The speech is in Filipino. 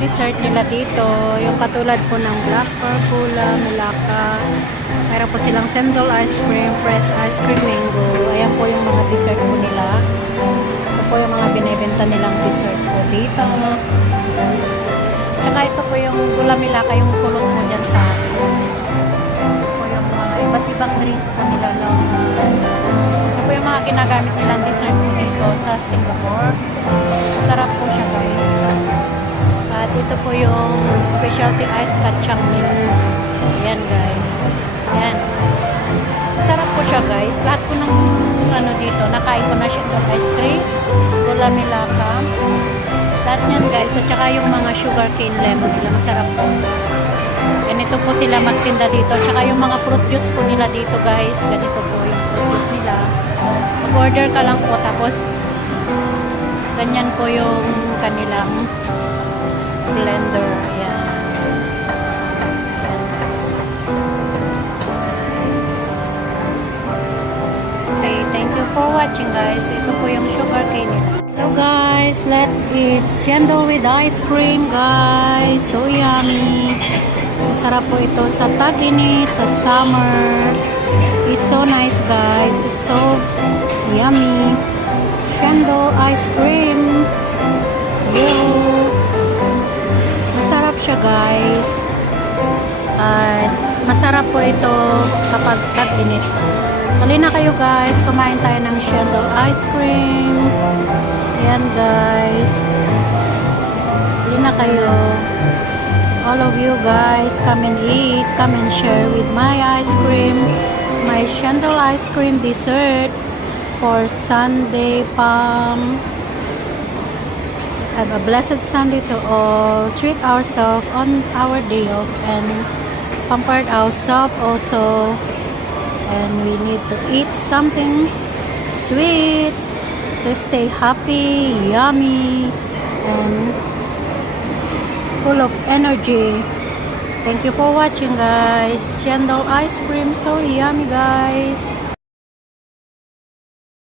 dessert nila dito. Yung katulad po ng Black Purpula, Melaka. Meron po silang Sendol ice cream, fresh ice cream mango. Ayan po yung mga dessert po nila. Ito po yung mga binibenta nilang dessert po dito. Tsaka ito po yung Gula Melaka, yung kulot mo dyan sa akin. Ito po yung mga iba't ibang drinks po nila lang. Ito po yung mga ginagamit nilang dessert po dito sa Singapore. Masarap po siya guys. At ito po yung specialty ice kacang nila. Ayan guys. Ayan. Masarap po siya guys. Lahat po ng ano dito, nakain ko na siya ng ice cream. Gula Melaka. Lahat yan guys. At saka yung mga sugar cane lemon nila. Masarap po. Ganito po sila magtinda dito. At saka yung mga fruit juice po nila dito guys. Ganito po yung fruit juice nila. Mag-order ka lang po. Tapos ganyan po yung kanilang blender. Ayan. Ayan guys. Okay, thank you for watching guys. Ito po yung sugar cane nila. Hello guys, let's eat chendol with ice cream guys. So yummy. Masarap po ito sa tag-init, sa summer. It's so nice guys. It's so yummy. Chendol ice cream. Masarap siya guys. At masarap po ito kapag tag-init. Tuloy na kayo guys, kumain tayo ng chendol ice cream. Ayan guys. Tuloy na kayo. All of you guys, come and eat, come and share with my ice cream, my chendol ice cream dessert for Sunday Palm. Have a blessed Sunday to all. Treat ourselves on our day off and pampered ourselves also. And we need to eat something sweet to stay happy, yummy, and full of energy. Thank you for watching guys. Chendol ice cream, so yummy guys.